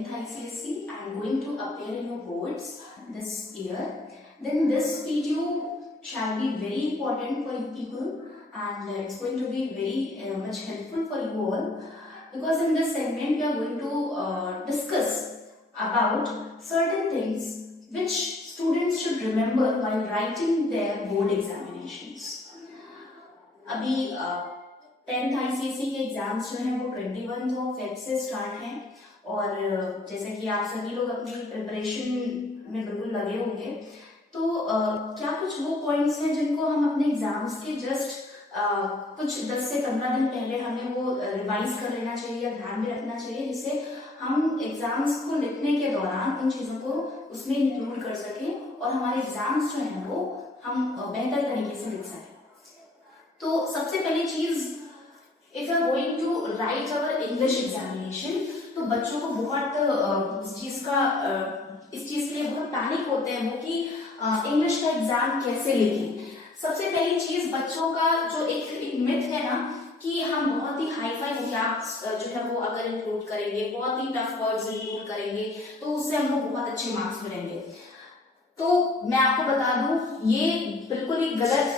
10th ICSE and going to appear in your boards this year, then this video shall be very important for you people, and it's going to be very much helpful for you all, because in this segment we are going to discuss about certain things which students should remember while writing their board examinations. अभी 10th ICSE के exams जो हैं वो 21 Feb से start हैं, और जैसे कि आप सभी लोग अपनी प्रिपरेशन में बिल्कुल लगे होंगे, तो क्या कुछ वो पॉइंट्स हैं जिनको हम अपने एग्जाम्स के जस्ट कुछ 10 से 15 दिन पहले हमें वो रिवाइज कर लेना चाहिए या ध्यान में रखना चाहिए, जिससे हम एग्जाम्स को लिखने के दौरान उन चीज़ों को उसमें इंक्लूड कर सकें और हमारे एग्जाम्स जो हैं वो हम बेहतर तरीके से लिख सकें। तो सबसे पहली चीज़, if you are going to write our English examination, तो बच्चों को बहुत इस चीज़ के लिए बहुत पैनिक होते हैं वो कि इंग्लिश का एग्जाम कैसे लिखें। सबसे पहली चीज़, बच्चों का जो एक मिथ है ना कि हम बहुत ही हाई फाई वोकैब्स जो है वो अगर इंक्लूड करेंगे, बहुत ही टफ वर्ड्स इंक्लूड करेंगे, तो उससे हमको बहुत अच्छे मार्क्स मिलेंगे। तो मैं आपको बता दूं, ये बिल्कुल ही गलत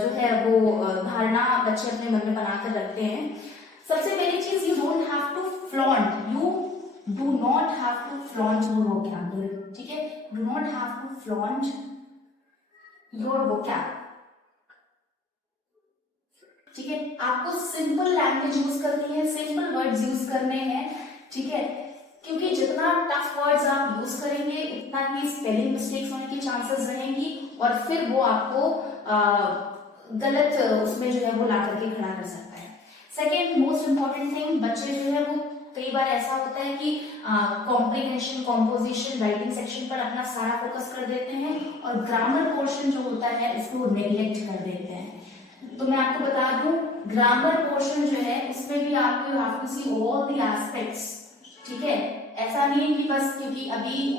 जो है वो धारणा बच्चे अपने मन में बनाकर रखते हैं। सबसे पहली चीज, you don't have to flaunt, you do not have to flaunt your vocabulary, ठीक है? Do not have to flaunt your vocab, ठीक है? आपको सिंपल लैंग्वेज यूज करनी है, सिंपल वर्ड्स यूज करने हैं, ठीक है? क्योंकि जितना टफ वर्ड्स आप यूज करेंगे उतना ही स्पेलिंग मिस्टेक्स होने की चांसेस रहेंगी, और फिर वो आपको गलत उसमें जो है वो ला करके खड़ा कर सकता है। सेकेंड मोस्ट इंपॉर्टेंट थिंग, बच्चे जो है वो कई बार ऐसा होता है कि कॉम्प्रिहेंशन, कॉम्पोजिशन, राइटिंग सेक्शन पर अपना सारा फोकस कर देते हैं और ग्रामर पोर्शन जो होता है इसको नेग्लेक्ट कर देते हैं। तो मैं आपको बता दूं, ग्रामर पोर्शन जो है इसमें भी आपको you have to see all the aspects, ठीक है? ऐसा नहीं है कि बस क्योंकि अभी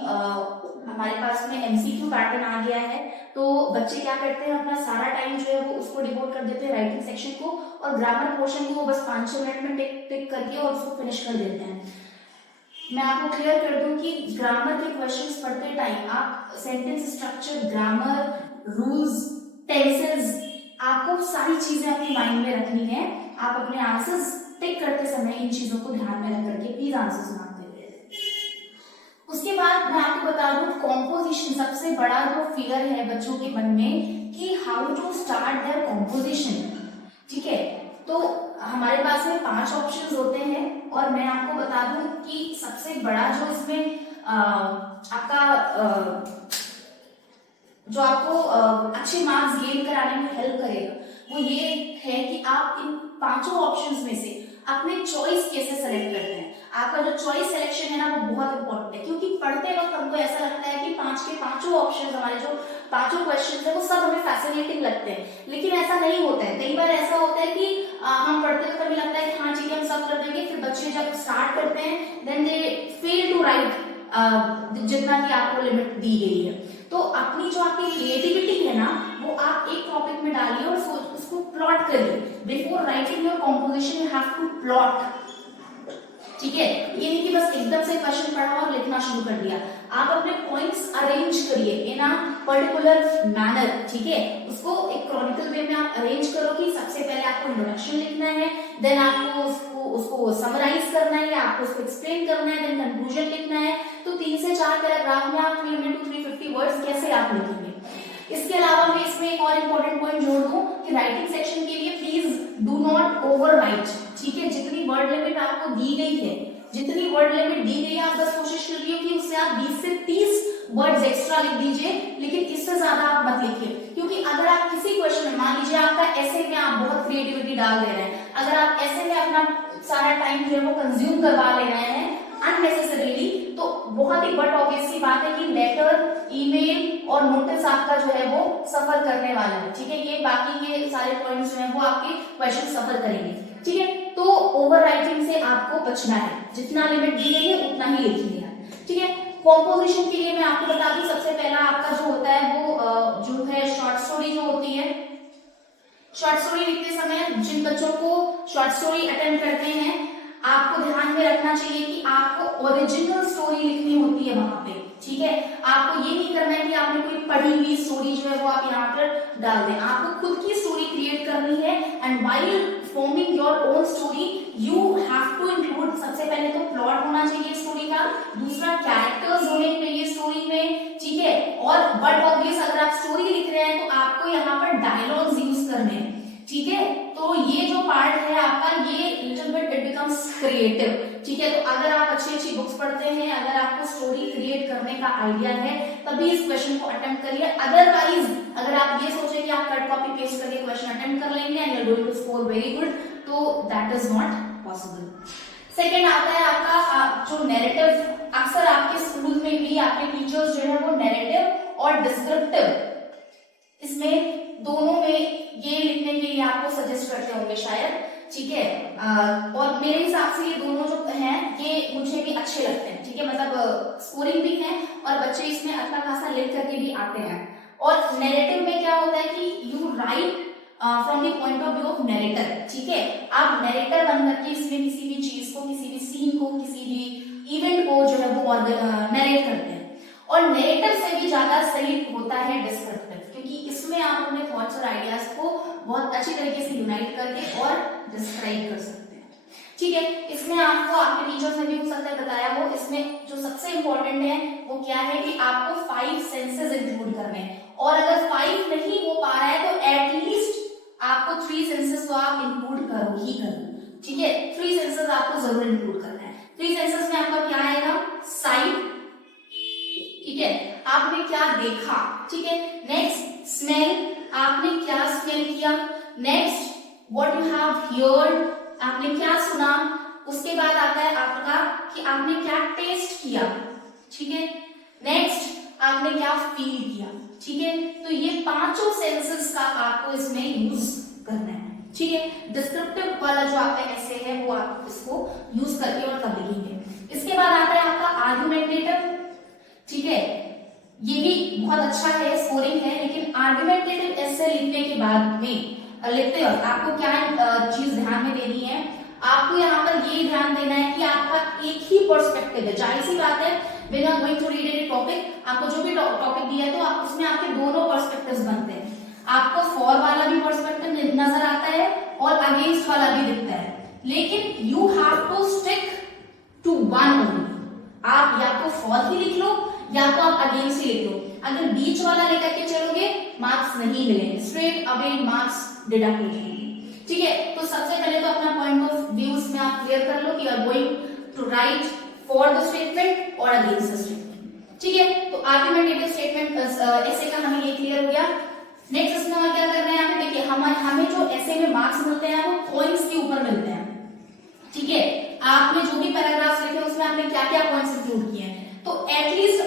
हमारे पास में एमसीक्यू पैटर्न आ गया है तो बच्चे क्या करते हैं, अपना सारा टाइम जो है वो उसको डिवोट कर देते हैं राइटिंग सेक्शन को, और ग्रामर पोर्शन को वो बस 5-6 मिनट में टिक करके और उसको फिनिश कर देते हैं। मैं आपको क्लियर कर दूं कि ग्रामर के क्वेश्चंस पढ़ते टाइम आप sentence structure, grammar, rules, tenses, आपको सारी चीजें अपनी माइंड में रखनी है। आप अपने आंसर्स टिक करते समय इन चीजों को ध्यान में रख करके प्लीज आंसर्स मांगते हुए। उसके बाद मैं आपको बता दूं, कॉम्पोजिशन सबसे बड़ा जो फियर है बच्चों के मन में कि how to start their composition, ठीक है? तो हमारे पास में 5 ऑप्शंस होते हैं, और मैं आपको बता दूं कि सबसे बड़ा जो इसमें आपका जो आपको अच्छे मार्क्स गेन कराने में हेल्प करेगा वो ये है कि आप इन 5 ऑप्शंस में से अपने चॉइस कैसे सेलेक्ट करते हैं। आपका जो चॉइस सिलेक्शन है ना वो बहुत इंपॉर्टेंट है, क्योंकि पढ़ते वक्त हमको ऐसा लगता है कि 5 के 5 ऑप्शंस, हमारे जो 5 क्वेश्चंस है वो सब हमें फैसिनेटिंग लगते हैं, लेकिन ऐसा नहीं होता है। कई बार ऐसा होता है कि हम पढ़ते वक्त हमें लगता है कि हाँ ठीक है हम सब कर देंगे, फिर बच्चे जब स्टार्ट करते हैं then they fail to write जितना कि आपको लिमिट दी गई है। तो अपनी जो आपकी क्रिएटिविटी है ना वो आप एक टॉपिक में डालिए और उसको प्लॉट करिए। Before writing your composition you have to plot, ठीक है? ये नहीं कि बस एकदम से क्वेश्चन पढ़ा और लिखना शुरू कर दिया। आप अपने पॉइंट्स अरेंज करिए इन अ पर्टिकुलर मैनर, ठीक है? उसको एक क्रॉनिकल वे में आप अरेंज करो कि सबसे पहले आपको इंट्रोडक्शन लिखना है, देन आपको उसको समराइज करना है, आपको उसको एक्सप्लेन करना है, देन कंक्लूजन लिखना है। तो 3 से 4 पैराग्राफ में आप 300 to 350 वर्ड्स कैसे आप लिखेंगे। इसके अलावा मैं इसमें एक और इम्पोर्टेंट पॉइंट जोड़ दूं कि राइटिंग सेक्शन के लिए please do not over right, ठीक है? जितनी वर्ड लिमिट आपको दी गई है, जितनी वर्ड लिमिट दी गई है, आप बस कोशिश करिए कि उससे आप 20 से 30 वर्ड्स एक्स्ट्रा लिख दीजिए, लेकिन इससे ज्यादा आप मत लिखिए। क्योंकि अगर आप किसी क्वेश्चन में, मान लीजिए आपका ऐसे में आप बहुत क्रिएटिविटी डाल दे रहे हैं, अगर आप ऐसे में अपना सारा टाइम जो है वो कंज्यूम करवा ले रहे हैं अननेसेसरीली, तो बहुत ही बट ऑब्वियस सी बात है कि लेटर, ईमेल और नोटिस आपका जो है वो सफर करने वाला है, ठीक है? ये बाकी के सारे पॉइंट्स जो है वो आपके क्वेश्चन सफर करेंगे, ठीक है? तो ओवर राइटिंग से आपको बचना है, जितना लिमिट दी गई है उतना ही लिखिए, ठीक है? कॉम्पोजिशन के लिए मैं आपको बता दूं, सबसे पहला आपका जो होता है वो जो है शॉर्ट स्टोरी जो होती है। शॉर्ट स्टोरी लिखते समय जिन बच्चों को शॉर्ट स्टोरी अटेम्प्ट करते हैं आपको ध्यान में रखना चाहिए कि आपको ओरिजिनल स्टोरी लिखनी होती है वहां पे, ठीक है। आपको ये नहीं करना है कि आपने कोई पढ़ी हुई स्टोरी जो है वो आप यहाँ पर डाल दें, आपको खुद की स्टोरी क्रिएट करनी है। And while forming your own story you have to include, सबसे पहले तो प्लॉट होना चाहिए स्टोरी का, दूसरा कैरेक्टर्स होने चाहिए स्टोरी में, ठीक है। और बट ऑब्वियस अगर आप स्टोरी लिख रहे हैं तो आपको यहाँ पर डायलॉग्स यूज करने हैं, ठीक है। तो ये जो पार्ट है आपका, ये little bit it becomes creative, ठीक है। तो अगर आप अच्छी अच्छी बुक्स पढ़ते हैं, अगर आपको स्टोरी क्रिएट करने का आइडिया है, तभी इस क्वेश्चन को अटेम्प्ट करिए। अदरवाइज अगर आप ये सोचे कि आप कट कॉपी पेस्ट करके क्वेश्चन अटेम्प्ट कर लेंगे and you are going to score very good, तो that is not possible. Second आता है आपका जो नैरेटिव, अक्सर आपके स्कूल में भी आपके टीचर्स जो है वो नैरेटिव और डिस्क्रिप्टिव, इसमें दोनों में ये लिखने के लिए आपको सजेस्ट करते होंगे शायद, ठीक है। और मेरे हिसाब से ये दोनों जो हैं ये मुझे भी अच्छे लगते हैं, ठीक है। मतलब स्कोरिंग भी है और बच्चे इसमें अच्छा खासा लिख करके भी आते हैं। और नैरेटिव में क्या होता है कि you right from the point of view of narrator, ठीक है। आप नैरेटर बन करके इसमें किसी भी चीज को, किसी भी सीन को, किसी भी इवेंट को जो है वो नरेट करते हैं। और नैरेटिव से भी ज्यादा सही होता है डिस्क्रिप्टिव, क्योंकि इसमें आप अपने थॉट्स और आइडियाज को बहुत अच्छी तरीके से यूनाइट करके और डिस्क्राइब कर सकते हैं, ठीक है। इसमें आपको आपके टीचर्स ने भी हो सकता है बताया हो, इसमें जो सबसे इंपॉर्टेंट है वो क्या है कि आपको 5 सेंसेस इंक्लूड करने हैं। और अगर 5 नहीं हो पा रहा है तो एटलीस्ट आपको 3 सेंसेस तो आप इंक्लूड करो ही करो, ठीक है। 3 सेंसेस आपको जरूर इंक्लूड करना है। 3 सेंसेस में आपका क्या आएगा, साइट, ठीक है, आपने क्या देखा, ठीक है। नेक्स्ट स्मेल, आपने क्या स्मेल किया। Next what you have heard, आपने क्या सुना। उसके बाद आता है आपका कि आपने क्या टेस्ट किया, ठीक है। नेक्स्ट आपने क्या फील किया, ठीक है। तो ये पांचों सेंसेस का आपको इसमें यूज करना है, ठीक है। डिस्क्रिप्टिव वाला जो आपका ऐसे है वो आप इसको यूज करके और तब लिखेंगे। इसके बाद आता है आपका आर्गुमेंटेटिव, ठीक है। ये भी बहुत अच्छा है, स्कोरिंग है, लेकिन आर्गुमेंटेटिव ऐसे लिखने के बाद में लिखते वक्त आपको क्या चीज ध्यान में देनी है, आपको यहाँ पर ये ध्यान देना है कि आपका एक ही पर्सपेक्टिव है। जाहिर सी बात है, when you are going to read any topic, आपको जो भी टॉपिक दिया है तो आप उसमें आपके दोनों पर्सपेक्टिव्स बनते हैं। आपको फॉर वाला भी पर्सपेक्टिव नजर आता है और अगेंस्ट वाला भी दिखता है, लेकिन you have to stick to one only. आप या तो फॉर ही लिख लो या तो आप अगेंस्ट ही लिख लो। अगर बीच वाला लेकर के चलोगे मार्क्स नहीं मिलेंगे, स्ट्रेट अवे मार्क्स डिडक्ट हो जाएंगे, ठीक है। तो सबसे पहले तो अपना पॉइंट ऑफ व्यू में आप क्लियर कर लो कि you are going to write for the statement और अगेंस्ट द स्टेटमेंट, ठीक है। तो आर्गुमेंटेटिव स्टेटमेंट ऐसे का हमें ये क्लियर हो गया। नेक्स्ट इसमें हम क्या कर रहे हैं, हमें देखिए हमें जो ऐसे में मार्क्स मिलते हैं वो पॉइंट्स के ऊपर मिलते हैं, ठीक है। आपने जो भी पैराग्राफ्स लिखे उसमें आपने क्या क्या पॉइंट्स इंक्लूड किए हैं, तो एटलीस्ट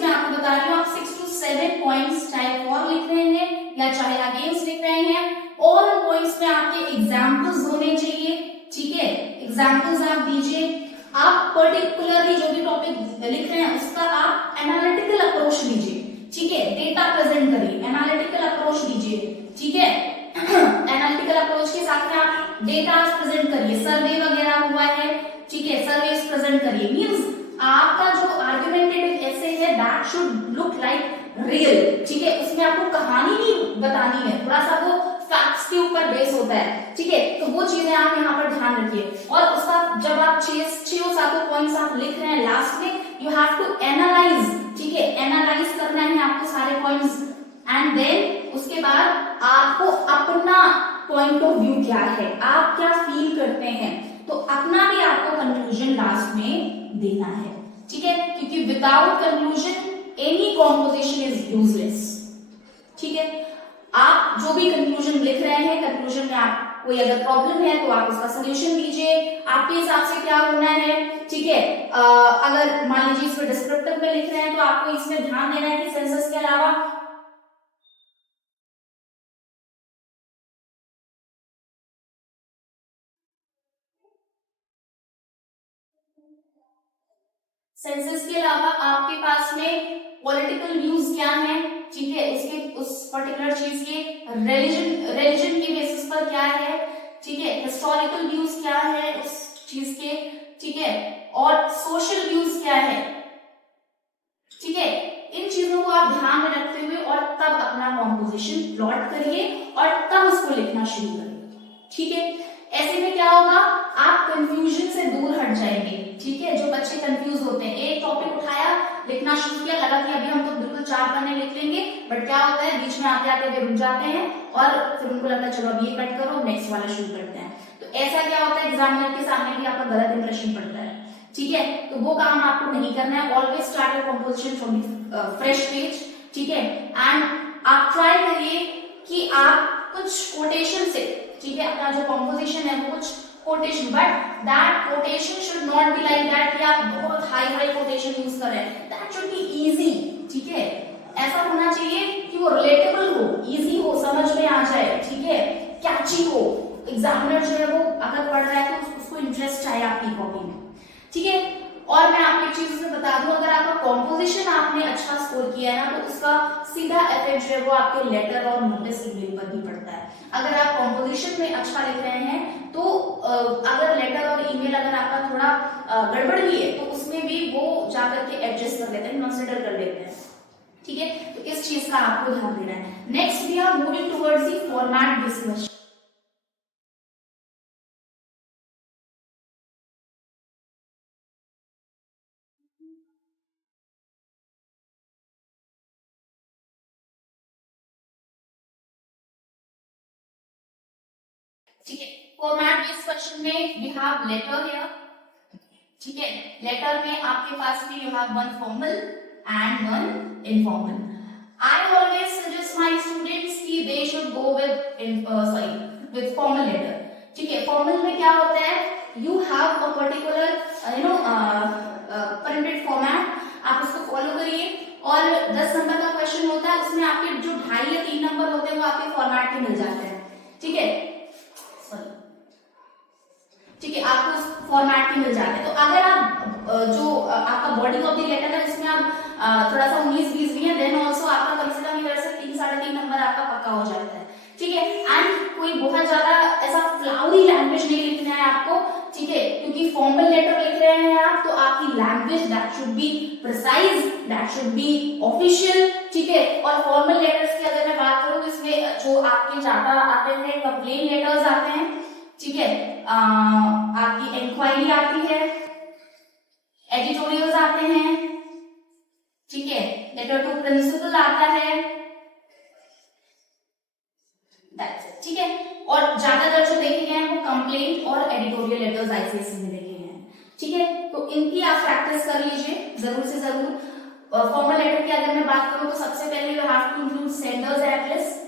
मैं आपको बता रही हूँ, आप 6 to 7 पॉइंट्स चाहे फॉर लिख रहे हैं या चाहे अगेंस्ट लिख रहे हैं, और उन पॉइंट्स में आपके एग्जांपल्स होने चाहिए, ठीक है। एग्जांपल्स आप दीजिए। आप पर्टिकुलरली जो भी टॉपिक लिख रहे हैं उसका आप एनालिटिकल अप्रोच लीजिए, ठीक है। डेटा प्रेजेंट करिए, एनालिटिकल अप्रोच लीजिए, ठीक है। एनालिटिकल अप्रोच के साथ में आप डेटा प्रेजेंट करिए, सर्वे वगैरह हुआ है, ठीक है, सर्वेस प्रेजेंट करिए। मींस आपका जो आर्गुमेंटेटिव ऐसे है that should look like real, ठीक है। उसमें आपको कहानी नहीं बतानी है, थोड़ा सा वो फैक्ट्स के ऊपर बेस होता है, ठीक है। तो वो चीजें आप यहाँ पर ध्यान रखिए। और उसका जब आप 6 पॉइंट्स आप लिख रहे हैं लास्ट में, यू हैव टू एनालाइज, ठीक है। एनालाइज करना है आपको सारे पॉइंट्स, एंड देन उसके बाद आपको अपना पॉइंट ऑफ व्यू क्या है, आप क्या फील करते हैं, तो अपना भी आपको कंक्लूजन लास्ट में देना है, ठीक है। क्योंकि without conclusion any composition is useless, ठीक है। आप जो भी कंक्लूजन लिख रहे हैं, कंक्लूजन में आप कोई अगर प्रॉब्लम है तो आप उसका सोल्यूशन दीजिए, आपके हिसाब से क्या होना है, ठीक है। अगर मान लीजिए इसमें डिस्क्रिप्टिव में लिख रहे हैं तो आपको इसमें ध्यान देना है कि सेंसेस के अलावा आपके पास में पॉलिटिकल व्यूज क्या है, ठीक है, उसके उस पर्टिकुलर चीज के रिलीजन के बेसिस पर क्या है, ठीक है, हिस्टोरिकल व्यूज क्या है, उस चीज के, ठीक है, और सोशल व्यूज क्या है, ठीक है, इन चीजों को आप ध्यान में रखते हुए और तब अपना कॉम्पोजिशन प्लॉट करिए और तब उसको लिखना शुरू करिए, ठीक है। ऐसे में क्या होगा, आप कंफ्यूजन से दूर हट जाएंगे, ठीक है। जो बच्चे कंफ्यूज होते हैं, एक टॉपिक उठाया, लिखना शुरू किया, लगा कि अभी हम तो बिल्कुल 4 पन्ने लिख लेंगे, बट क्या होता है बीच में आते आते वे रुक जाते हैं और फिर उनको लगता है चलो अब ये कट करो, नेक्स्ट वाला शुरू करते हैं। तो ऐसा क्या होता है, एग्जामिनर के सामने भी आपका गलत इंप्रेशन पड़ता है, ठीक है। तो वो काम आपको नहीं करना है। Always start your composition from fresh page, ठीक है। एंड आप ट्राई करिए कि आप कुछ कोटेशन से, ठीक है, अपना जो कंपोजिशन है वो कुछ quotation, but that quotation should not be like that कि आप बहुत हाई कोटेशन यूज कर रहे हैं, दैट शुड बी इजी, ठीक है। ऐसा होना चाहिए कि वो रिलेटेबल हो, इजी हो, समझ में आ जाए, ठीक है, कैची हो, एग्जामिनर जो है वो अगर पढ़ रहा है तो उसको इंटरेस्ट आए आपकी कॉपी में, ठीक है। और मैं आपको एक चीज से बता दूं, अगर आपका कॉम्पोजिशन आपने अच्छा स्कोर किया है ना तो उसका सीधा इफेक्ट जो है वो आपके लेटर और नोटिस ईमेल पर भी पड़ता है। अगर आप कॉम्पोजिशन में अच्छा लिख रहे हैं तो अगर लेटर और ईमेल अगर आपका थोड़ा गड़बड़ भी है तो उसमें भी वो जाकर के एडजस्ट कर लेते हैं, कंसिडर कर लेते हैं, ठीक है। तो इस चीज का आपको ध्यान देना है। Next we are moving towards the format discussion. ठीक है, फॉर्मेट बेस्ड क्वेश्चन में वी हैव लेटर हियर, ठीक है। लेटर में आपके पास भी you have one formal and one informal. I always suggest my students कि they should go with formal letter, ठीक है। फॉर्मल में क्या होता है, you have a particular printed format, आप उसको फॉलो करिए और 10 नंबर का क्वेश्चन होता है, उसमें आपके जो 2.5 या 3 नंबर होते हैं वो आपके फॉर्मेट में मिल जाते हैं, ठीक है, ठीक है, आपको उस फॉर्मेट में मिल जाते हैं। तो अगर आप जो आपका बॉडी ऑफ द लेटर है उसमें आप थोड़ा सा 19-20 भी है, देन ऑल्सो आपका कम से कम इधर से 3-3.5 नंबर आपका पक्का हो जाता है, ठीक है। एंड कोई बहुत ज्यादा ऐसा फ्लावरी लैंग्वेज नहीं लिखना है आपको, ठीक है, क्योंकि फॉर्मल लेटर लिख रहे हैं आप तो आपकी language that should be precise, that should be official, ठीक है। और फॉर्मल लेटर्स की अगर मैं बात करूं तो इसमें जो आपके ज्यादा आते हैं कंप्लेन लेटर्स आते हैं, ठीक है, आपकी इंक्वायरी आती है, एडिटोरियल्स आते हैं, ठीक है, लेटर टू प्रिंसिपल आता है, ठीक है। और ज्यादातर जो देखे गए हैं वो कंप्लेंट और एडिटोरियल लेटर्स आईसीएसई में देखे गए हैं, ठीक है। तो इनकी आप प्रैक्टिस कर लीजिए जरूर से जरूर। फॉर्मल लेटर की अगर मैं बात करूं तो सबसे पहले you have to include sender's address,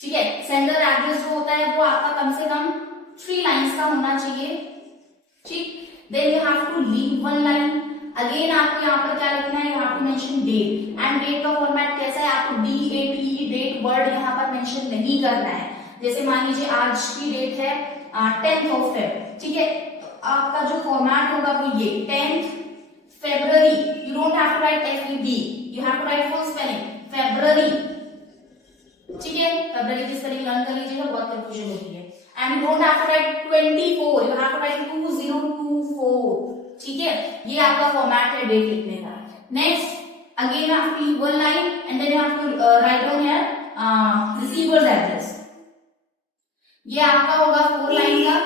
ठीक है। सेंडर एड्रेस जो होता है वो आपका कम से कम 3 लाइंस का होना चाहिए, ठीक। Then you have to leave 1 line, again आपको यहाँ पर क्या लिखना है, you have to mention date, and date का फॉर्मेट कैसा है, आपको DATE डेट वर्ड यहाँ पर मेंशन नहीं करना है। जैसे मान लीजिए आज की डेट है 10th ऑफ Feb, ठीक है, तो आपका जो फॉर्मेट होगा वो ये 10th February, you don't have to write FEB, you have to write full spelling February, ठीक है। फरवरी की स्पेलिंग लर्न कर लीजिएगा, बहुत कंफ्यूजन होती है। And you don't have to write 24, you have to write 2024, ठीक है। ये आपका फॉर्मेट है डेट लिखने का। नेक्स्ट अगेन आप leave 1 line and then you have to write down here receiver's address, ये आपका होगा 4 लाइन का,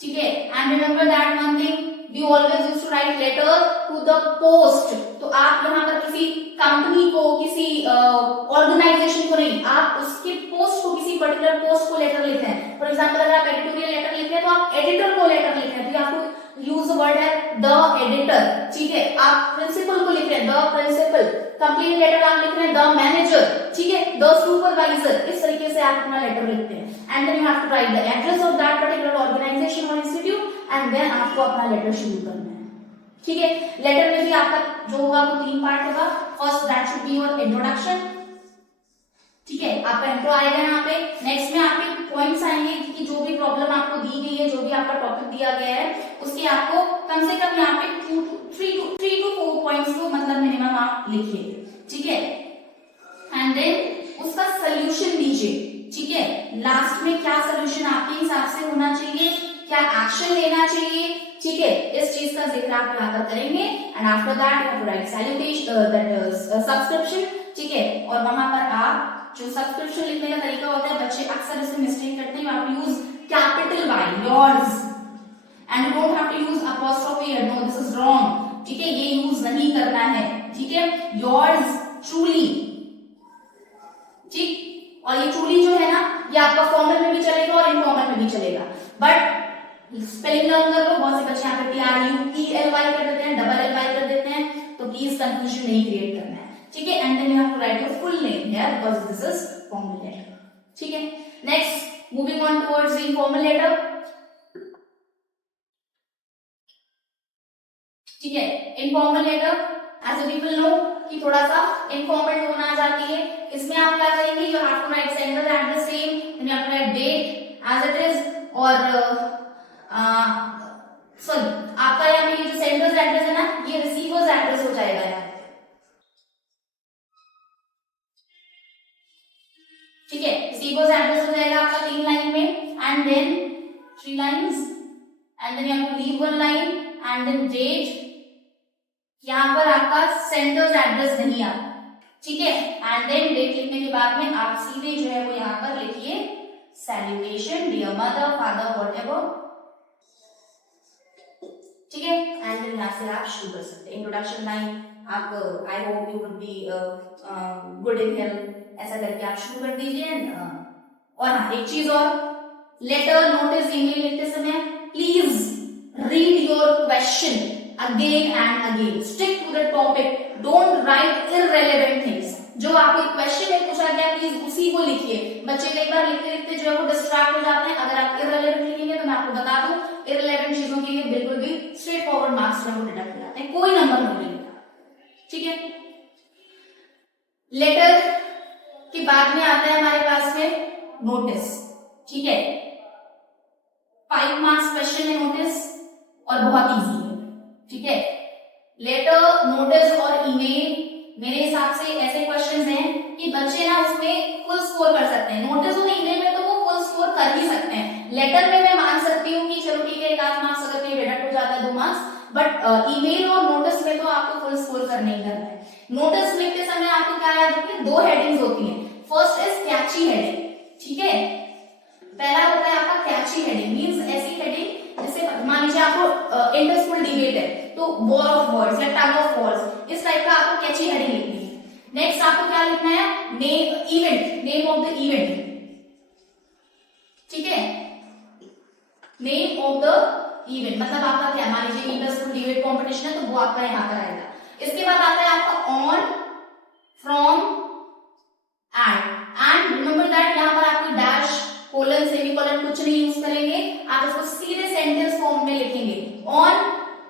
ठीक है। And remember that one thing, we always used to write letter to the post, तो आप यहाँ पर किसी कंपनी को, किसी ऑर्गेनाइजेशन को नहीं, आप उसके पोस्ट को, किसी पर्टिकुलर पोस्ट को लेटर लिखते हैं। फॉर एग्जांपल अगर आप एडिटोरियल लेटर लिख रहे हैं तो आप एडिटर को लेटर लिख रहे हैं, तो आपको यूज वर्ड है द एडिटर, ठीक है। आप प्रिंसिपल को लिख रहे हैं द प्रिंसिपल, कंप्लेन लेटर आप लिख रहे हैं द मैनेजर, ठीक है, द सुपरवाइजर, इस तरीके से आप अपना लेटर लिखते हैं। And then you have to write the address of that particular organisation और इंस्टीट्यूट एंड देन आपको अपना लेटर शुरू करना है, ठीक है। लेटर में भी आपका जो होगा वो 3 पार्ट होगा। First that should be your introduction, ठीक है, आपका इंट्रो आएगा यहाँ पे। नेक्स्ट में आपके पॉइंट्स आएंगे कि जो भी प्रॉब्लम आपको दी गई है, जो भी आपका टॉपिक दिया गया है, उसके आपको कम से कम यहाँ पे 3 to 4 पॉइंट्स को मतलब मिनिमम आप लिखिए, ठीक है। एंड देन उसका सोल्यूशन दीजिए, ठीक है। लास्ट में क्या सोल्यूशन आपके हिसाब से होना चाहिए, क्या एक्शन लेना चाहिए, ठीक है, इस चीज का जिक्र आप यहाँ पर करेंगे। And after that you have to write salutation that subscription, ठीक है, और वहां पर आप जो सब्सक्रिप्शन लिखने का तरीका होता है, बच्चे अक्सर इसे मिस्टेक करते हैं, you have to use capital Y yours and you don't have to use apostrophe, no this is wrong, ठीक है, ये यूज नहीं करना है, ठीक है, योर्स ट्रूली, ठीक। और ये ट्रूली जो है ना, ये आपका फॉर्मल में भी चलेगा और इनफॉर्मल में भी चलेगा, बट स्पेलिंग लर्न कर लो। बहुत से बच्चे यहाँ पे TRUELY कर देते हैं, डबल LY कर देते हैं, तो प्लीज कंफ्यूजन नहीं क्रिएट करना है, ठीक है। And then you have to write your full name here because this is formal letter, ठीक है। Next moving on towards the informal letter, ठीक है। Informal letter as a people know कि थोड़ा सा इनफॉर्मल टोन आ जाती है, इसमें आप क्या करेंगे, you have to write sender address same, then you have to write date as it is, और सॉरी आपका यहाँ पे ये जो सेंडर्स एड्रेस है ना, ये रिसीवर्स एड्रेस हो जाएगा यहाँ, ठीक है, रिसीवर्स एड्रेस हो जाएगा आपका 3 लाइन में, and then 3 lines, and then you have to leave 1 line and then date, यहाँ पर आपका सेंडर्स एड्रेस नहीं आता, ठीक है। एंड देन डेट लिखने के बाद में आप सीधे जो है वो यहाँ पर लिखिए salutation dear mother father whatever, ठीक है। एंड देन यहाँ से आप शुरू कर सकते हैं इंट्रोडक्शन लाइन, आप आई hope you would be good in health, ऐसा करके आप शुरू कर दीजिए। और हाँ एक चीज और, लेटर नोटिस ईमेल लिखते समय please read your question again and again, stick to the topic, don't write irrelevant things. जो आपको क्वेश्चन में पूछा गया प्लीज उसी को लिखिए, बच्चे कई बार लिखते लिखते जो है वो डिस्ट्रैक्ट हो जाते हैं, अगर आप इररिलेवेंट लिखेंगे तो मैं आपको बता दूं इररिलेवेंट चीजों के लिए बिल्कुल भी स्ट्रेट फॉरवर्ड मार्क्स जो है डिडक्ट हो जाते हैं, कोई नंबर नहीं मिलेगा, ठीक है। लेटर के बाद में आता है हमारे पास में नोटिस, ठीक है, 5 मार्क्स क्वेश्चन है नोटिस और बहुत इजी है, ठीक है। लेटर नोटिस और ईमेल मेरे हिसाब से ऐसे क्वेश्चंस हैं कि बच्चे ना उसमें फुल स्कोर कर सकते हैं, नोटिस और ईमेल में तो वो फुल स्कोर कर ही सकते हैं, लेटर में मैं मान सकती हूँ कि चलो ठीक है 1 मार्क्स अगर कहीं डिडक्ट हो जाता है 2 मार्क्स, बट ईमेल और नोटिस में तो आपको फुल स्कोर करना ही करना है। नोटिस लिखते समय आपको क्या याद रखना है, 2 हेडिंग्स होती हैं, फर्स्ट इज कैची हेडिंग, ठीक है, पहला होता है आपका कैची हेडिंग, मींस ऐसी हेडिंग जैसे मान लीजिए आपको इंटर स्कूल डिबेट है तो वॉर ऑफ वर्ड्स या टग ऑफ वर्ड्स, इस टाइप का आपको कैची हेडिंग लिखनी है। नेक्स्ट आपको क्या लिखना है, name event, name of the event, ठीक है, नेम ऑफ द इवेंट मतलब आपका क्या, मान लीजिए इंटर स्कूल डिबेट कॉम्पिटिशन है तो वो आपका यहाँ पर आएगा। इसके बाद आता है आपका on, from, and remember that यहाँ पर आपकी डैश कोलन सेमीकोलन कुछ नहीं यूज करेंगे, आप इसको सीधे सेंटेंस फॉर्म में लिखेंगे ऑन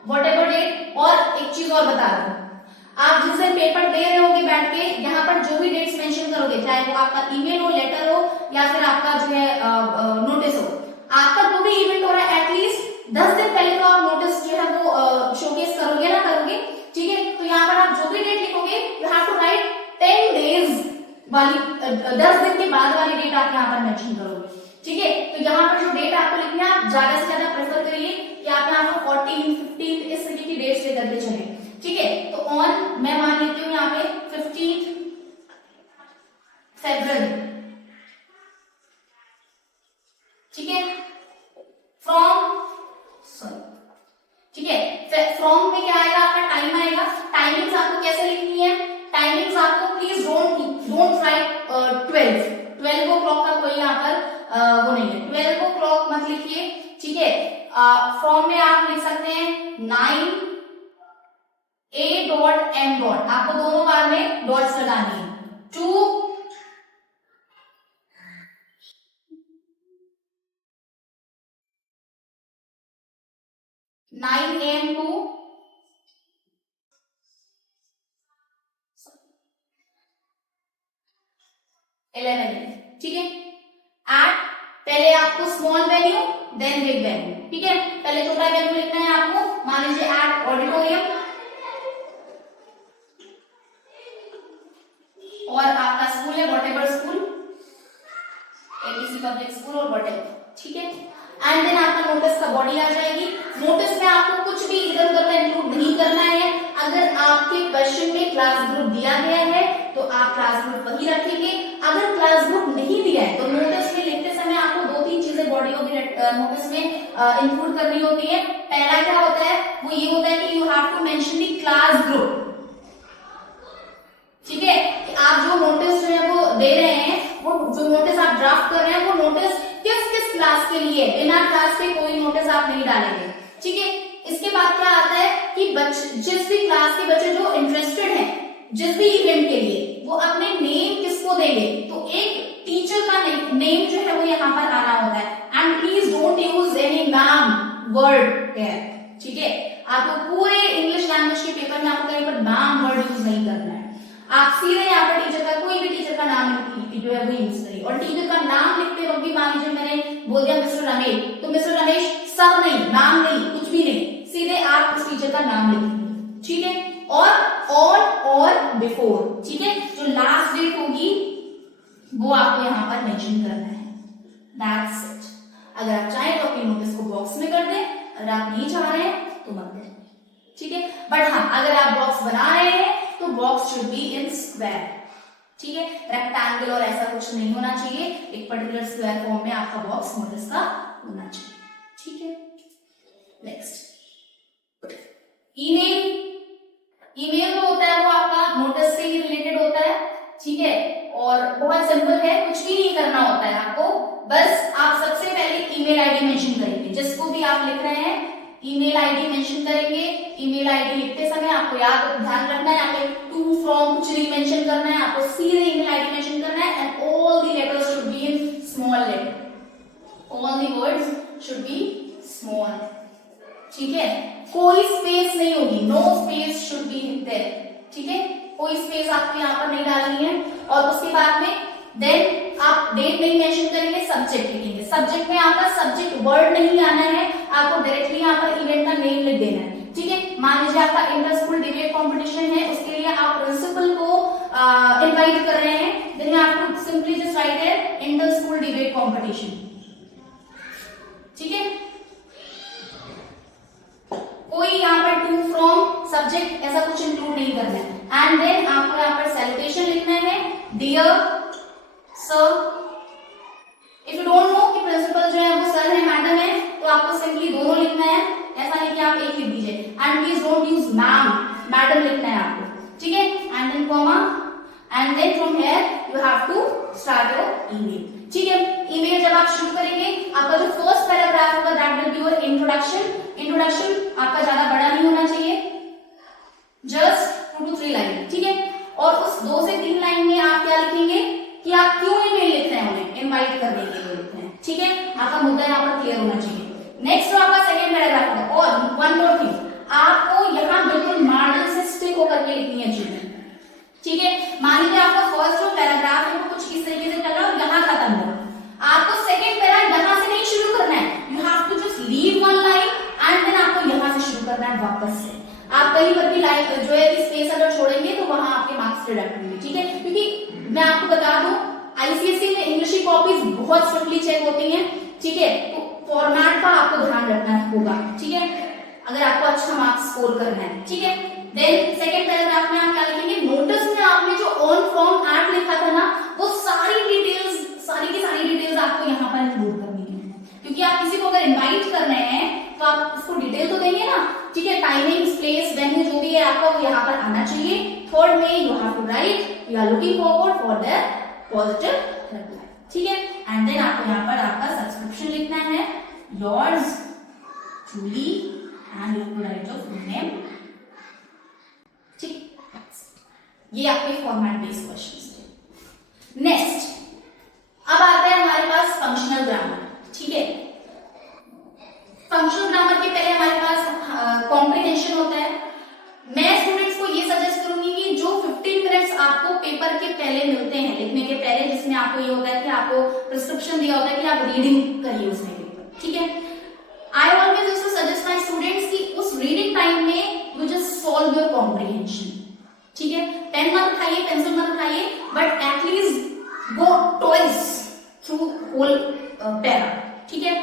व्हाटएवर डेट। और एक चीज और बता दूं, आप जिस दिन पेपर दे रहे होगे बैठ के, यहाँ पर जो भी डेट्स मेंशन करोगे, चाहे वो आपका ईमेल हो, लेटर हो या फिर आपका जो है नोटिस हो, आपका जो भी इवेंट हो रहा है एटलीस्ट 10 दिन पहले तो आप नोटिस जो है वो शोकेस करोगे ना करोगे, ठीक है। तो यहाँ पर आप जो भी डेट लिखोगे you have to write 10 days वाली 10 दिन के बाद वाली डेट आप यहाँ पर मेंशन करोगे, ठीक है। तो यहाँ पर जो डेट आपको लिखनी है आप ज्यादा से ज्यादा प्रेफर करिए कि आप यहाँ पर 14, 15 इस तरीके की डेट्स लेकर के चलें, ठीक है। तो ऑन मैं मान लेती हूँ यहाँ पे 15 फरवरी, ठीक है। फ्रॉम, सॉरी, ठीक है, फ्रॉम में क्या आएगा आपका टाइम आएगा, टाइमिंग्स आपको कैसे लिखनी है, टाइमिंग्स आपको प्लीज डोंट राइट 12 o'clock का कोई यहाँ पर वो नहीं है, 12 o'clock मत लिखिए, ठीक है। फ्रॉम में आप लिख सकते हैं 9 A.M. आपको दोनों बार में डॉट्स लगानी है, 2 9 AM to 11 AM, ठीक है। एट पहले आपको small venue then big venue, ठीक है। पहले छोटा वेन्यू लिखना है आपको, मान लीजिए एट ऑडिटोरियम, और आपका स्कूल है whatever school, ABC CBSE public school और व्हाटएवर, ठीक है। एंड देन आपका नोटिस का बॉडी आ जाएगी। नोटिस में आपको कुछ भी इधर उधर का इंक्लूड नहीं करना है। अगर आपके क्वेश्चन में क्लास ग्रुप दिया गया है तो आप क्लास ग्रुप वही रखेंगे। अगर क्लास ग्रुप नहीं दिया है तो नोटिस में लिखते समय आपको 2-3 चीजें बॉडी ऑफ नोटिस में इंक्लूड करनी होती है। पहला क्या होता है, वो ये होता है कि you have to mention the class group, ठीक है। कि आप जो नोटिस जो है वो दे रहे हैं, वो जो नोटिस आप ड्राफ्ट कर रहे हैं, वो नोटिस किस किस क्लास के लिए, बिना क्लास के कोई नोटिस आप नहीं डालेंगे, ठीक है। इसके बाद क्या आता है कि जिस भी क्लास के बच्चे जो इंटरेस्टेड हैं जिस भी इवेंट के लिए, वो अपने नेम किसको देंगे, तो एक टीचर का नेम जो है वो यहाँ पर आना होता है। And please don't use any ma'am word here, ठीक है। आपको पूरे इंग्लिश लैंग्वेज के पेपर में आपको कहीं पर मैम वर्ड यूज नहीं करना है। आप सीधे यहाँ पर टीचर का, कोई भी टीचर का नाम जो है वो यूज करिए। और टीचर का नाम लिखते वक्त भी मान लीजिए मैंने बोल दिया मिस्टर रमेश, तो मिस्टर रमेश सर नहीं, नाम नहीं, कुछ भी नहीं, सीधे आप उस टीचर का नाम लिखेंगे, ठीक है। और ऑन और बिफोर, ठीक है, जो लास्ट डेट होगी वो आपको यहाँ पर मेंशन करना है। That's it. अगर आप चाहें तो अपने नोटिस को बॉक्स में कर दें, अगर आप नहीं चाह रहे हैं तो मत करें, ठीक है। बट हाँ, अगर आप बॉक्स बना रहे हैं तो box should be in square, ठीक है। रेक्टेंगल और ऐसा कुछ नहीं होना चाहिए, एक पर्टिकुलर स्क्वायर फॉर्म में आपका बॉक्स नोटिस का होना चाहिए, ठीक है। Next, email. ईमेल जो होता है वो आपका नोटिस से ही रिलेटेड होता है, ठीक है। और बहुत सिंपल है, कुछ भी नहीं करना होता है आपको, बस आप सबसे पहले ईमेल आईडी मेंशन करेंगे। जिसको भी आप लिख रहे हैं ईमेल आईडी मेंशन करेंगे। ईमेल आईडी लिखते समय आपको ध्यान रखना है, आपको टू फ्रॉम कुछ नहीं मेंशन करना है, आपको सीधे ईमेल आईडी मेंशन करना है। And all the letters should be in small letter, all the words should be small, ठीक है। कोई स्पेस नहीं होगी, no space should be there, ठीक है। कोई स्पेस आपको यहाँ पर नहीं डालनी है। और उसके बाद में देन आप डेट नहीं मेंशन करेंगे, सब्जेक्ट लिखेंगे। सब्जेक्ट में आपका सब्जेक्ट वर्ड नहीं आना है, आपको डायरेक्टली यहाँ पर इवेंट का नेम लिख देना है, ठीक है। मान लीजिए आपका इंटर स्कूल डिबेट कॉम्पिटिशन है, उसके लिए आप प्रिंसिपल को इनवाइट कर रहे हैं, देन आपको सिंपली जस्ट राइट है इंटर स्कूल डिबेट कॉम्पिटिशन, ठीक है। कोई यहाँ पर टू फ्रॉम सब्जेक्ट ऐसा कुछ इंक्लूड नहीं करना है। एंड देन आपको यहाँ पर सैल्यूटेशन लिखना है, dear sir. If you don't know कि प्रिंसिपल जो है वो सर है मैडम है, तो आपको सिंपली दोनों लिखना है, ऐसा नहीं कि आप एक लिख दीजिए। And please don't use ma'am, madam लिखना है आपको, ठीक है। And then comma, and then from here you have to start your email, ठीक है। ईमेल जब आप शुरू करेंगे, आपका जो फर्स्ट पैराग्राफ होगा that will be your introduction. Introduction आपका ज्यादा बड़ा नहीं होना चाहिए, जस्ट 2 to 3 लाइन, ठीक है। और उस 2 से 3 लाइन में आप क्या लिखेंगे कि आप क्यों ईमेल लिख रहे हैं, उन्हें इनवाइट करने के लिए लिख रहे हैं, ठीक है। आपका मुद्दा यहाँ पर क्लियर होना चाहिए। नेक्स्ट जो आपका सेकंड पैराग्राफ होगा, और वन मोर थिंग, आपको यहाँ बिल्कुल मॉडल से स्टिक होकर के लिखनी है चीजें, ठीक है। मान लीजिए आपका फर्स्ट जो पैराग्राफ है वो कुछ इस तरीके से चल रहा है और यहाँ खत्म हुआ, आपको सेकंड पैरा यहाँ से नहीं शुरू करना है, you have to just leave one line and then आपको यहाँ से शुरू करना है वापस से। आप कहीं पर भी लाइन जो है स्पेस अगर छोड़ेंगे तो वहां आपके मार्क्स डिडक्ट होंगे, ठीक है। क्योंकि मैं आपको बता दूं आईसीएसई में इंग्लिश की कॉपीज बहुत स्ट्रिक्टली चेक होती हैं, ठीक है। तो फॉर्मेट का आपको ध्यान रखना होगा, ठीक है, अगर आपको अच्छा मार्क्स स्कोर करना है, ठीक है। देन सेकंड पैराग्राफ में आप क्या लिखेंगे, नोटिस में आपने जो ऑन फ्रॉम एट लिखा था ना, वो सारी डिटेल्स, सारी की सारी डिटेल्स आपको यहाँ पर इंक्लूड करनी है, क्योंकि आप किसी को अगर इनवाइट कर रहे हैं तो आप उसको डिटेल तो देंगे ना, ठीक है। टाइमिंग, प्लेस, वेन्यू जो भी है आपका वो यहाँ पर आना चाहिए। थर्ड में you have to write you are looking forward for the positive reply, ठीक है। एंड देन आपको यहाँ पर आपका सब्सक्रिप्शन लिखना है, yours truly, and you have to write your full name, ठीक। ये आपके फॉर्मेट बेस्ड क्वेश्चंस थे। नेक्स्ट अब आता है हमारे पास फंक्शनल ग्रामर, ठीक है। फंक्शनल ग्रामर के पहले हमारे पास कॉम्प्रिहेंशन होता है। मैं स्टूडेंट्स को ये सजेस्ट करूंगी कि जो 15 मिनट्स आपको पेपर के पहले मिलते हैं, लिखने के पहले, जिसमें आपको ये होता है कि आपको प्रिस्क्रिप्शन दिया होता है कि आप रीडिंग करिए उसमें पेपर, ठीक है। I always used to suggest my students कि उस रीडिंग टाइम में you just solve your comprehension, ठीक है। पेन मत उठाइए, पेंसिल मत उठाइए, but at least go twice through whole para, ठीक है,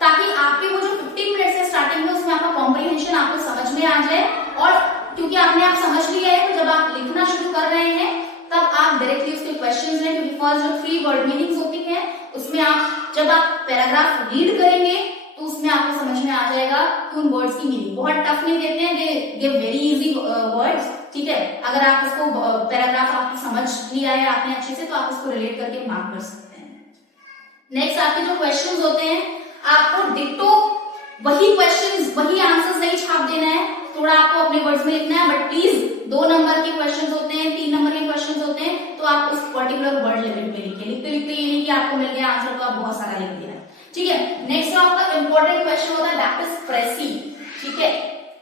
ताकि आपके वो जो 15 मिनट्स है स्टार्टिंग में उसमें आपका कॉम्प्रिहेंशन आपको समझ में आ जाए, और क्योंकि आपने आप समझ लिया है तो जब आप लिखना शुरू कर रहे हैं तब आप डायरेक्टली उसके क्वेश्चंस में, क्योंकि फर्स्ट जो 3 वर्ड मीनिंग्स होती है उसमें आप जब आप पैराग्राफ रीड करेंगे तो उसमें आपको समझ में आ जाएगा कि उन वर्ड्स की मीनिंग। बहुत टफ नहीं देते हैं, they give very easy words, ठीक है। अगर आप उसको पैराग्राफ आपने समझ लिया है आपने अच्छे से, तो आप उसको रिलेट करके मार्क कर सकते हैं। नेक्स्ट आपके जो क्वेश्चंस होते हैं, आपको डिक्टो वही क्वेश्चंस वही आंसर्स नहीं छाप देना है, थोड़ा आपको अपने वर्ड्स में लिखना है, बट प्लीज 2 नंबर के क्वेश्चंस होते हैं, 3 नंबर के क्वेश्चंस होते हैं, तो आप उस पर्टिकुलर वर्ड लिमिट में लिखिए। लिखते लिखते ये नहीं कि आपको मिल गया आंसर तो आप बहुत सारा लिख दिया, ठीक है। नेक्स्ट जो आपका इंपॉर्टेंट क्वेश्चन होता है दैट इज प्रेसी, ठीक है।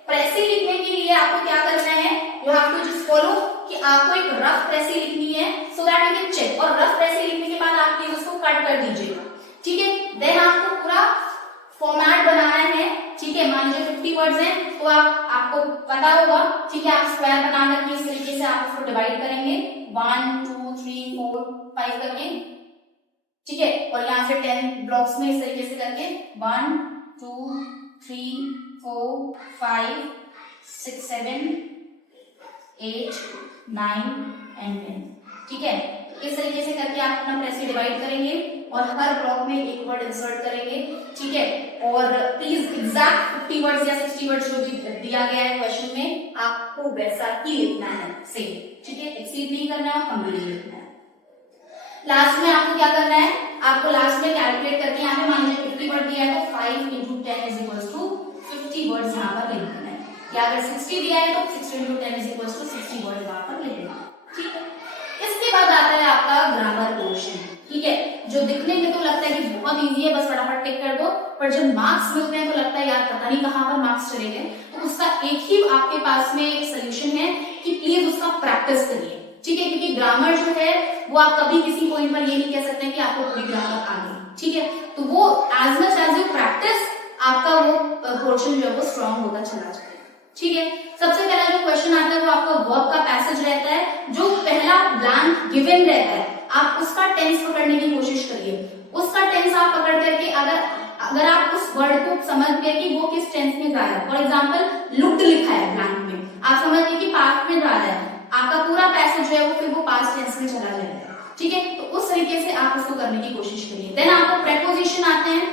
प्रेसी लिखने के लिए आपको क्या करना है, you have to just follow कि आपको एक रफ प्रेसी लिखनी है so that you can check, और रफ प्रेसी लिखने के बाद आप प्लीज उसको कट कर दीजिएगा, ठीक है। देन आपको पूरा फॉर्मेट बनाना है, ठीक है। मान लीजिए 50 वर्ड्स हैं तो आपको पता होगा, ठीक है, आप स्क्वायर बना करके इस तरीके से आप उसको डिवाइड करेंगे 1 2 3 4 5 करके, ठीक है, और यहाँ से 10 ब्लॉक्स में इस तरीके से करके 1 2 3 4 5 6 7 8 9 एंड 10, ठीक है। इस तरीके से करके आप अपना प्रेस डिवाइड करेंगे और हर ब्लॉक में एक वर्ड इंसर्ट करेंगे, ठीक है। और प्लीज एग्जैक्ट 50 वर्ड्स या 60 वर्ड्स जो भी दिया गया है क्वेश्चन में आपको वैसा ही लिखना है, सेम, ठीक है। एक्सीड नहीं करना है, कम नहीं लिखना है। लास्ट में आपको क्या करना है, आपको लास्ट में कैलकुलेट करके यहाँ पे मान लीजिए 50 वर्ड दिया है तो 5 into 10 is equals to 50 words यहाँ पर लिखना है, या अगर 60 दिया है तो 60 into 10 is equals to 60 words वहां पर लिख देना, ठीक है। इसके बाद आता है आपका ग्रामर पोर्शन, ठीक है, जो दिखने में तो लगता है कि बहुत इजी है, बस फटाफट टिक कर दो, पर जब मार्क्स मिलते हैं तो लगता है यार पता नहीं कहां पर मार्क्स चले गए। तो उसका एक ही आपके पास में एक सोल्यूशन है कि प्लीज उसका प्रैक्टिस करिए, ठीक है, क्योंकि ग्रामर जो है वो आप कभी किसी पॉइंट पर ये नहीं कह सकते कि आपको पूरी ग्रामर आ गई, ठीक है। तो वो as much as you practice आपका वो पोर्शन जो है वो स्ट्रॉन्ग होता चला जाएगा, ठीक है। सबसे पहला जो क्वेश्चन आता है वो आपका वर्ब का पैसेज रहता है, जो पहला ब्लैंक गिवन रहता है आप उसका टेंस पकड़ने की कोशिश करिए। उसका टेंस आप पकड़ करके अगर आप उस वर्ड को समझ गए कि वो किस टेंस में जा रहा है, फॉर एग्जांपल लुक्ड लिखा है ब्लैंक में, आप समझ गए कि पास्ट में जा रहा है, आपका पूरा पैसेज जो है वो फिर वो पास्ट टेंस में चला जाएगा, ठीक है। तो उस तरीके से आप उसको करने की कोशिश करिए। देन आपको प्रेपोजिशन आते हैं,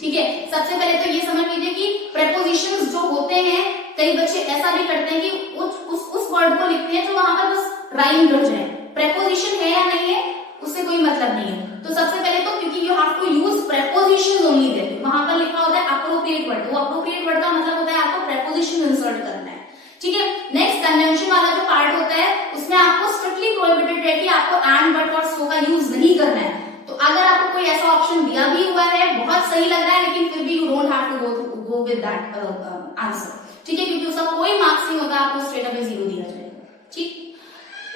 ठीक है। सबसे पहले तो ये समझ लीजिए कि प्रेपोजिशंस जो होते हैं, कई बच्चे ऐसा भी करते हैं कि उस वर्ड को लिखते हैं तो वहां पर बस राइम जुड़ जाए, प्रेपोजिशन है या नहीं है उससे कोई मतलब नहीं है। तो सबसे पहले तो क्योंकि you have to use prepositions only there, वहां पर लिखा होता है अप्रोप्रिएट वर्ड, वो अप्रोप्रिएट वर्ड का मतलब होता है आपको प्रेपोजिशन इंसर्ट करना है, ठीक है। नेक्स्ट कंजंक्शन वाला जो पार्ट होता है उसमें आपको स्ट्रिक्टली प्रोहिबिटेड है कि आपको एंड बट और सो का यूज नहीं करना है। तो अगर आपको कोई ऐसा ऑप्शन दिया भी हुआ है, बहुत सही लग रहा है, लेकिन फिर भी you don't have to go with that answer, ठीक है, क्योंकि उसका कोई मार्क्स नहीं होता, आपको स्ट्रेट अवे 0 दिया जाएगा, ठीक।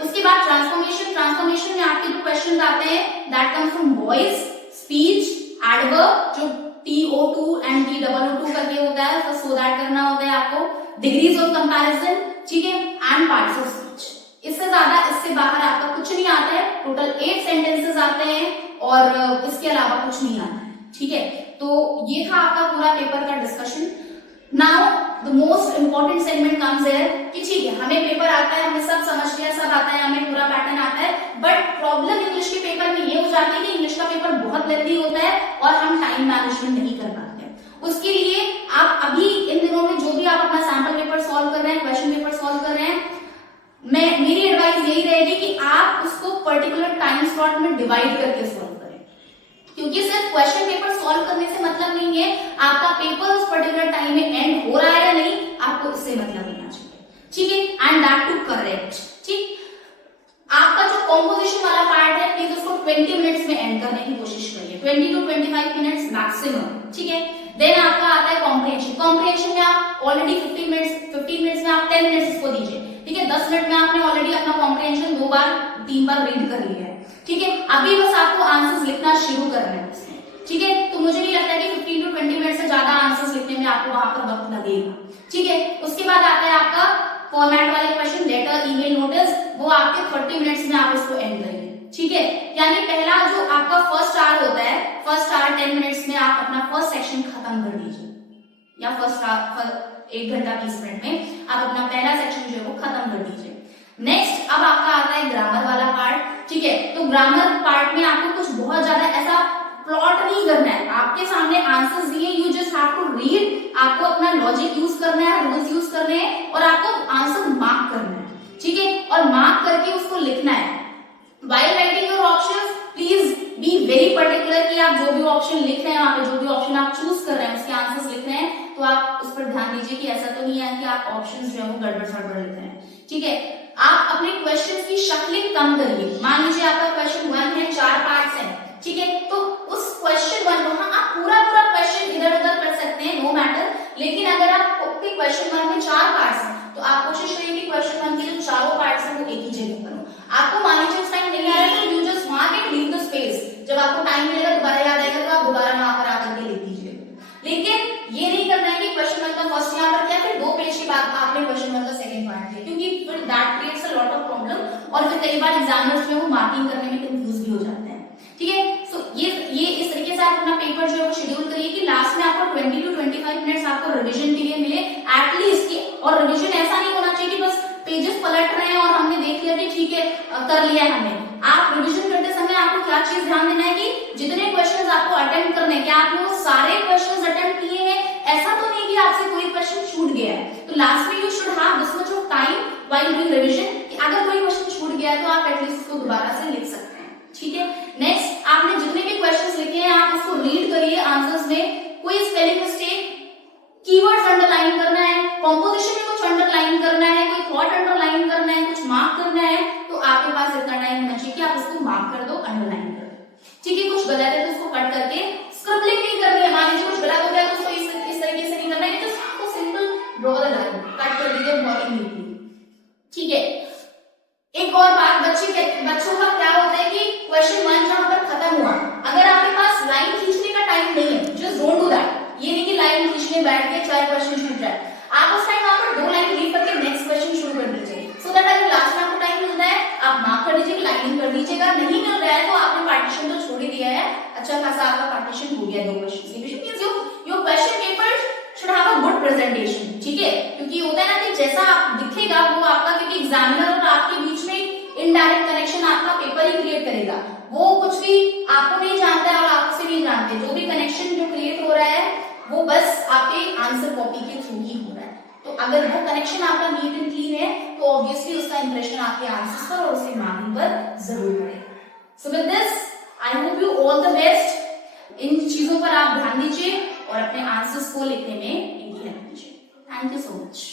उसके बाद ट्रांसफॉर्मेशन में आपके जो क्वेश्चन आते हैं that comes from voice, speech, adverb, जो TO2 एंड TOO2 करके होता है, तो सो दैट करना होता है आपको, डिग्रीज ऑफ कंपैरिजन, ठीक है, एंड पार्ट्स ऑफ स्पीच। इससे ज्यादा इससे बाहर आपका कुछ नहीं आता है। टोटल 8 सेंटेंसेस आते हैं और इसके अलावा कुछ नहीं आता है, ठीक है। तो ये था आपका पूरा पेपर का discussion. Now the most important segment comes here कि ठीक है हमें पेपर आता है, हमें सब समझ लिया, सब आता है, हमें पूरा पैटर्न आता है, बट प्रॉब्लम इंग्लिश के पेपर में ये हो जाती है कि इंग्लिश का पेपर बहुत लेंथी होता है और हम टाइम मैनेजमेंट नहीं कर पाते हैं। उसके लिए आप अभी इन दिनों में जो भी आप अपना सैंपल पेपर सॉल्व कर रहे हैं, क्वेश्चन पेपर सॉल्व कर रहे हैं, मेरी एडवाइस यही रहेगी कि आप उसको पर्टिकुलर टाइम स्लॉट में डिवाइड करके सॉल्व करें, क्योंकि सिर्फ क्वेश्चन पेपर सॉल्व करने से मतलब नहीं है आपका पेपर उस पर्टिकुलर टाइम में एंड हो रहा है या नहीं, आपको इससे मतलब होना चाहिए, ठीक है, एंड दैट टू करेक्ट, ठीक। आपका जो कॉम्पोजिशन वाला पार्ट है प्लीज उसको 20 मिनट्स में एंड करने की कोशिश करिए, 20 to 25 मिनट्स मैक्सिमम, ठीक है। देन आपका आता है कॉम्प्रिहेंशन में आप ऑलरेडी 15 मिनट्स में आप 10 मिनट्स इसको दीजिए, ठीक है। 10 मिनट में आपने ऑलरेडी अपना कॉम्प्रिहेंशन 2 बार 3 बार रीड कर लिया है, ठीक है। अभी बस आपको आंसर्स लिखना शुरू करना है इसमें, ठीक है। तो मुझे नहीं लगता कि 15 to 20 मिनट से ज्यादा आंसर्स लिखने में आपको वहां पर वक्त लगेगा, ठीक है। उसके बाद आता है आपका फॉर्मेट वाले क्वेश्चन, लेटर, ईमेल, नोटिस, वो आपके 30 मिनट्स में आप इसको एंड करेंगे, ठीक है। यानी पहला जो आपका फर्स्ट आवर खत्म कर दीजिए या फर्स्ट 1 घंटा 20 मिनट में आप अपना पहला सेक्शन जो है वो खत्म कर दीजिए। नेक्स्ट अब आपका आता है ग्रामर वाला पार्ट, ठीक है। तो ग्रामर पार्ट में आपको कुछ बहुत ज्यादा ऐसा प्लॉट नहीं करना है, आपके सामने आंसर्स दिए, you just have to read, आपको अपना लॉजिक यूज करना है, रूल्स यूज करने हैं और आपको आंसर मार्क करना है, ठीक है, और मार्क करके उसको लिखना है। While writing your options, please be very particular कि आप जो भी ऑप्शन लिख रहे हैं, वहां पे जो भी ऑप्शन आप चूज कर रहे हैं उसके आंसर्स लिख रहे हैं, तो आप उस पर ध्यान दीजिए कि ऐसा तो नहीं है कि आप ऑप्शंस जो है वो गड़बड़ सड़बड़ लिख रहे हैं, ठीक है। आप अपने क्वेश्चंस की शक्लिंग कम करिए। मान लीजिए आपका क्वेश्चन 1 है, 4 पार्ट्स हैं, ठीक है, तो उस क्वेश्चन 1 को आप पूरा क्वेश्चन इधर उधर कर सकते हैं, नो मैटर, लेकिन अगर आपके क्वेश्चन 1 में 4 पार्ट्स हैं तो आप कोशिश करिए कि क्वेश्चन 1 के जो चारों पार्ट्स हैं वो एक ही जगह करो। आपको मान लीजिए उस टाइम नहीं आ रहा है तो you just mark it, leave the space, जब आपको टाइम मिलेगा दोबारा याद आएगा तो आप दोबारा वहां पर आकर के लिख दीजिए। लेकिन ये नहीं करना है कि क्वेश्चन 1 का फर्स्ट यहाँ पर क्या, फिर 2 पेज के बाद आपने क्वेश्चन 1 का सेकंड पार्ट किया, क्योंकि फिर that creates a lot of problem और फिर कई बार एग्जामिनर्स जो है वो मार्किंग करने में कंफ्यूज भी हो जाते हैं, ठीक है। सो ये इस तरीके से आप अपना पेपर जो है वो शेड्यूल करिए कि लास्ट में आपको 20 to 25 मिनट्स आपको रिवीजन के लिए मिले एटलीस्ट। और रिवीजन ऐसा नहीं होना चाहिए कि बस पेजेस पलट रहे हैं और हमने देख लिया कि ठीक है कर लिया है हमने। आप रिवीजन करते समय आपको क्या चीज ध्यान देना है कि जितने क्वेश्चंस आपको अटेम्प्ट करने हैं, क्या आपने वो सारे क्वेश्चंस अटेम्प्ट किए हैं, ऐसा तो नहीं कि आपसे कोई क्वेश्चन छूट गया है। तो लास्ट में you should have this much of time while doing revision कि अगर कोई क्वेश्चन छूट गया है तो आप एटलीस्ट उसको दोबारा से लिख सकते हैं, ठीक है। नेक्स्ट आपने जितने भी क्वेश्चंस लिखे हैं आप उसको रीड करिए, आंसर्स में कोई स्पेलिंग मिस्टेक, कीवर्ड्स अंडरलाइन करना है, कॉम्पोजिशन में कुछ अंडरलाइन करना है, कोई थॉट अंडरलाइन करना है, कुछ मार्क करना है, तो आपके पास इतना टाइम होना चाहिए कि आप उसको मार्क कर दो, अंडरलाइन कर दो, ठीक है। कुछ गलत है तो उसको कट करके स्क्रिबलिंग नहीं करनी है। मान लीजिए कुछ गलत हो गया तो उसको इस तरीके से नहीं करना है, जस्ट आपको simple draw the line, cut कर दीजिए बहुत ही नीटली, ठीक है। एक और बात, बच्चों का क्या होता है कि क्वेश्चन 1 जहां पर खत्म हुआ, अगर आपके पास लाइन खींचने का टाइम नहीं है, जस्ट डोंट डू दैट। ये नहीं कि लाइन खींचने बैठ के 4 क्वेश्चन छूट जाए, आप उस टाइम वहां पर 2 लाइन लीव करके नेक्स्ट क्वेश्चन शुरू कर दीजिए, सो दैट अगर लास्ट में आपको टाइम मिलता है आप मार्क कर दीजिए, लाइनिंग कर दीजिएगा। नहीं मिल रहा है तो आपने पार्टीशन तो छोड़ ही दिया है, अच्छा खासा आपका पार्टीशन हो गया 2 क्वेश्चन के बीच में। Your question paper should have a good presentation, ठीक है, क्योंकि होता है ना कि जैसा आप दिखेगा वो आपका, क्योंकि एग्जामिनर और आपके बीच में इनडायरेक्ट कनेक्शन आपका पेपर ही क्रिएट करेगा, वो कुछ भी आपको नहीं जानता है और आपसे नहीं जानते, जो भी कनेक्शन जो क्रिएट हो रहा है वो बस आपके आंसर कॉपी के थ्रू ही हो रहा है। तो अगर वो कनेक्शन आपका नीट एंड क्लीन है तो ऑब्वियसली उसका इंप्रेशन आपके आंसर्स पर और उसके मार्किंग पर जरूर पड़ेगा। So with this I hope you all the best. इन चीजों पर आप ध्यान दीजिए और अपने आंसर्स को लिखने में इनकी हेल्प कीजिए। Thank you so much.